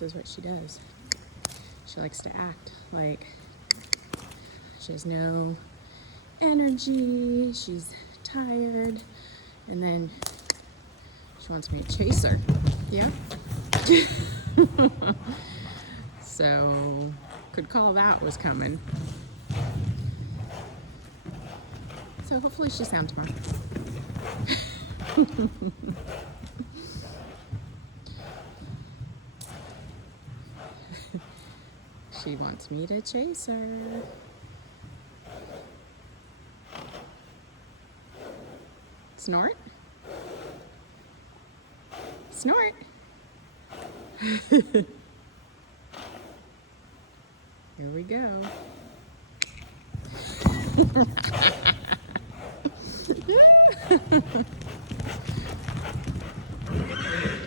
this is what she does. She likes to act like she has no energy, she's tired, and then she wants me to chase her. Yep. So, could call that was coming. So hopefully she's down tomorrow. She wants me to chase her. Snort? Snort? Here we go.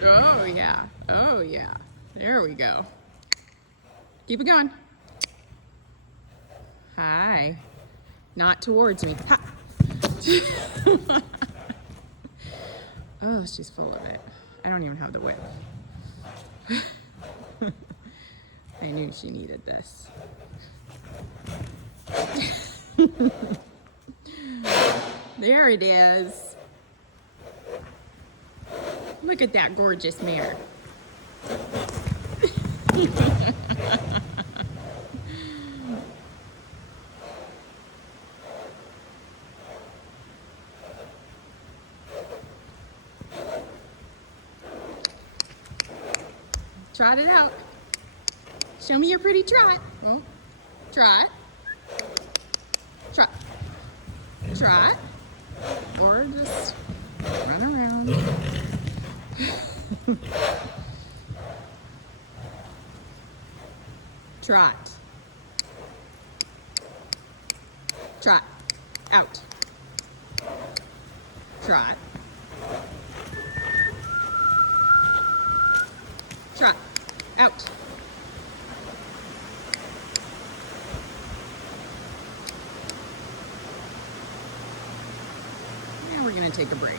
Oh yeah, oh yeah. There we go. Keep it going. Hi. Not towards me. Ha. Oh, she's full of it. I don't even have the whip. I knew she needed this. There it is. Look at that gorgeous mare. Trot it out. Show me your pretty trot. Oh, trot. Trot. Trot. Or just run around. Trot. Trot. Out. Trot. Trot. Out. Now we're going to take a break.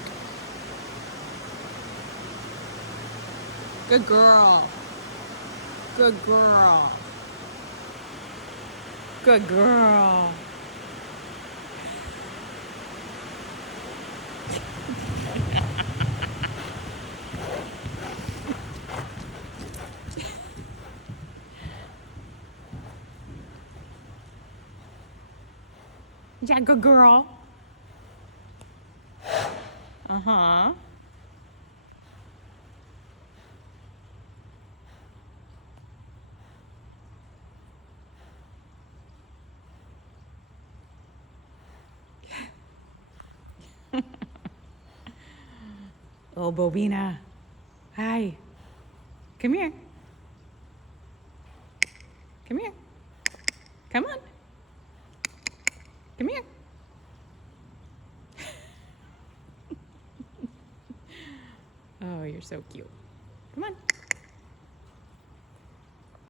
Good girl. Good girl. Good girl. Yeah, good girl. Uh-huh. Oh, Bobina. Hi. Come here. Come here. Come on. Come here. Oh, you're so cute. Come on.